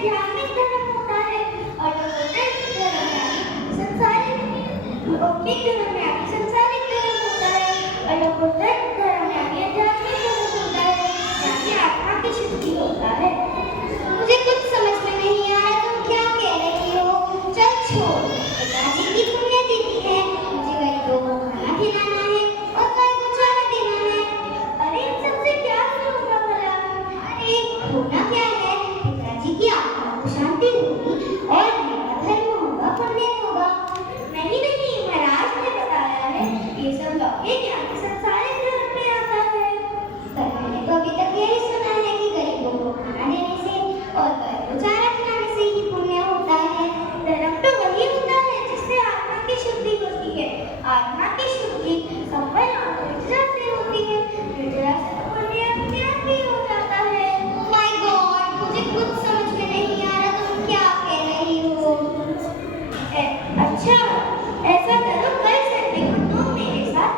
आध्यात्मिक धर्म होता है और लौकिक धर्म यानी संसारिक धर्म होता है और लौकिक धर्म यानी आध्यात्मिक धर्म होता है, यानी आत्मा की शुद्धि होता है। मुझे कुछ समझ में नहीं आ रहा तुम क्या कह रही हो। चल छोड़, पिताजी की पुण्यतिथि है, मुझे गरीबों को खाना खिलाना है और गाय को चारा देना है। अरे इन सबसे क्या होगा भला? अरे होना क्या है, पिताजी की आत्मा को शांति होगी और मेरा धर्म होगा, पुण्य होगा। नहीं नहीं, महाराज ने बताया है ये सब लौकिक यानी संसारिक धर्म में आता है। पर मैंने तो अभी तक यही सुना है कि गरीबों को खाना देने से और गाय को चारा खिलाने से ही पुण्य होता है। धर्म तो वही होता है जिससे आत्मा की शुद्धि होती है। आत्मा की शुद्धि संपन्न और निर्जरा से होती है, निर्जरा से तो पुण्य अपने आप ही हो जाता है। माय गॉड, मुझे कुछ समझ में नहीं आ रहा तुम क्या कह रही हो। अच्छा, ऐसा करो, कल संडे को तुम मेरे साथ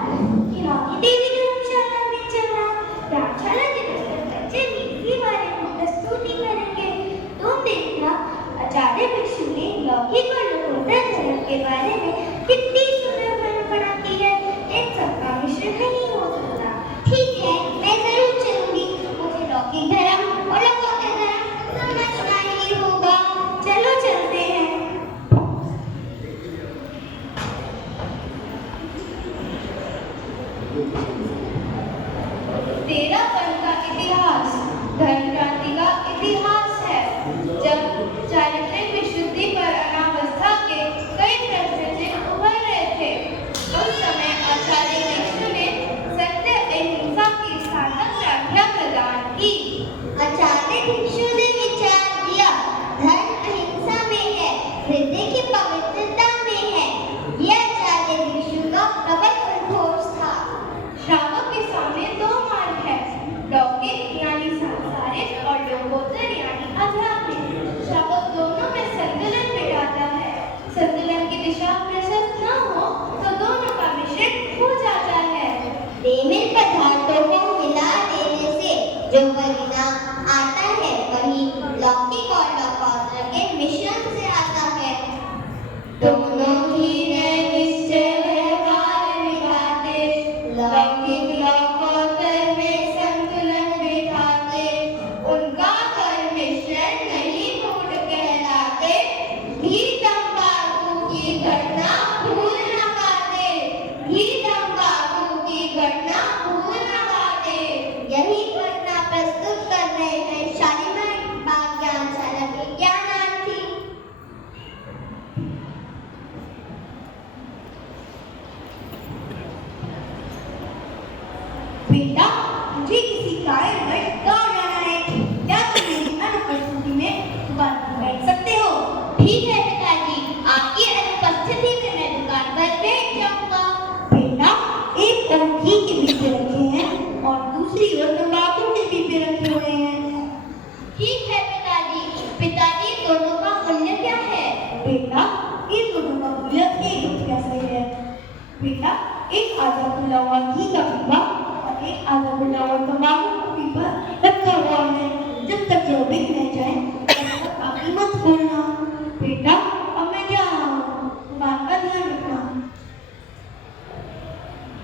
हिरानी देवी धर्मशाला में चलना। पाठशाला के बच्चे इसी बारे में प्रस्तुति करेंगे। तुम देखना आचार्य भिक्षु ने लौकिक और लोकोत्तर धर्म के बारे में कितनी सुंदर बातें पढ़ाती है। इन सबका मिश्रण नहीं हो सकता। ठीक है, मैं जरूर चलूंगी। मुझे लौकिक धर्म और लोकोत्तर धर्म समझना ही होगा। चलो चलते हैं। तेरापन का इतिहास धर्म क्रांति का इतिहास है। जब चारित्रिक विशुद्धि पर अनावस्था के कई प्रश्न चिन्ह उभर रहे थे, उस समय आचार्य भिक्षु ने सत्य अहिंसा की सार्थक व्याख्या प्रदान की। आचार्य भिक्षु ने विचार दिया, धर्म अहिंसा में है, हृदय की पवित्रता में है। यह आचार्य भिक्षु का प्रबल उद्घोष था। श्रावक के सामने दो मार्ग है, लौकिक यानी सांसारिक और लोकोत्तर यानी आध्यात्मिक। श्रावक दोनों में संतुलन बिठाता है। संतुलन की दिशा प्रशस्त न हो तो दोनों का मिश्रण हो जाता है। बेमिल पदार्थों को मिला देने से जो परिणाम आता है वही लौकिक और लोकोत्तर के मिश्रण से आता है। दोनों ही निश्चय व्यवहार निभाते, लौकिक लोकोत्तर में संतुलन बिठाते, उनका कर मिश्रण नहीं मूढ़ कहलाते। घी तंबाकू की घटना भूल न पाते, घी तंबाकू की घटना भूल न पाते। यही घटना प्रस्तुत कर रहे हैं शालीमार बाग ज्ञानशाला के ज्ञानार्थी। बेटा, मुझे किसी कारणवश गाँव जाना है। क्या तुम मेरी अनुपस्थिति में दुकान पर बैठ सकते हो? ठीक है पिताजी, आपकी अनुपस्थिति में मैं दुकान पर बैठ जाऊंगा। बेटा, एक ओर घी के पीपे रखे हैं और दूसरी ओर तंबाकू के पीपे रखे हुए हैं। ठीक है पिताजी। पिताजी, दोनों का मूल्य क्या है? बेटा, इन दोनों का मूल्य 1 रुपया से है। बेटा, एक आधा खुला हुआ घी का पीपा और एक आधा खुला हुआ तंबाकू का पीपा रखा हुआ है। जब तक यह बिक न जाए तब तक बाकी मत बोलना। बेटा, अब मैं जा रहा हूँ, दुकान का ध्यान रखना।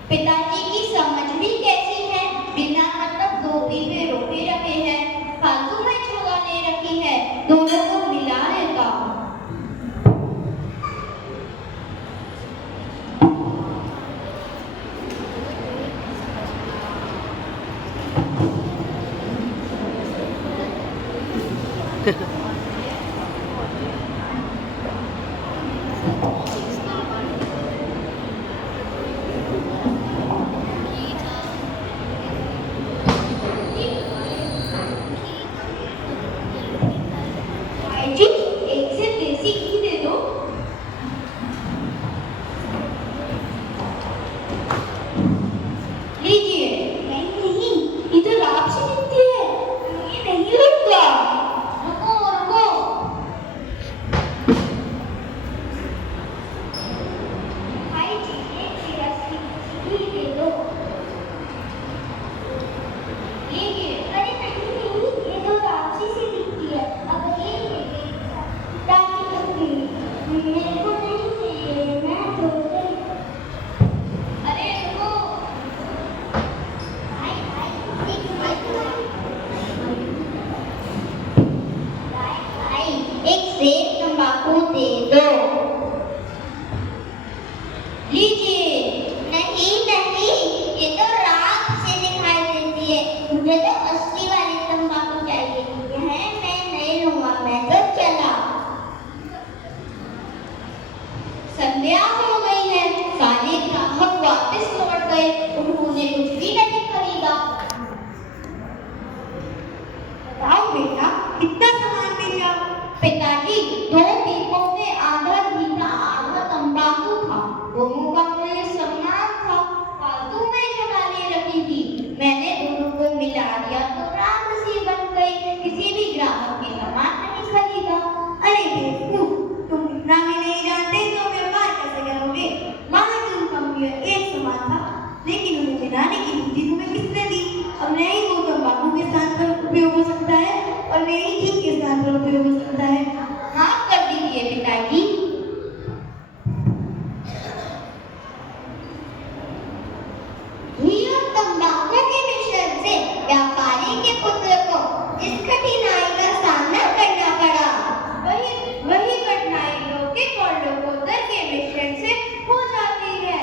पिताजी की समझ भी कैसी है, बिना मतलब 2 पीपे रोके रखे हैं, फालतू में जगह ले रखी है, दोनों को मिला लेता हूँ। ये तो राक्षसी है, ये नहीं लगता। एक सेब तंबाकू दे दो। लीजिए। नहीं नहीं, ये तो राख से दिखाई देती है, मुझे तो असली वाली तंबाकू चाहिए। यह मैं नहीं लूंगा, मैं तो चला। संध्या हो गई है, सारे ग्राहक वापस लौट गए, उन्होंने कुछ भी नहीं खरीदा। बताओ बेटा, कितना सामान बेचा? पिताजी, 2 दीपों में आधा घी था, आधा तंबाकू था। दोनों का मूल्य समान था, फालतू में छलाने रखी थी। मैंने दोनों को मिला दिया तो रात सी बन गई, किसी भी ग्राहक ने सामान नहीं खरीदा। अरे बेवकूफ, तुम इतना भी नहीं जानते तो व्यापार कैसे करोगे? मानो तुम कंपनी एक समान था, लेकिन उन्हें मिलाने की नीति तुम्हें किसने दी? अब नहीं वो तंबाकू के स्थान पर उपयोग हो सकता है और नहीं घी के स्थान पर उपयोग हो सकता है। माफ कर दीजिए पिताजी। घी और तंबाकू के मिश्रण से व्यापारी के पुत्र को इस कठिनाई का सामना करना पड़ा, वही कठिनाई लौकिक और लोकोत्तर के मिश्रण से हो जाती है।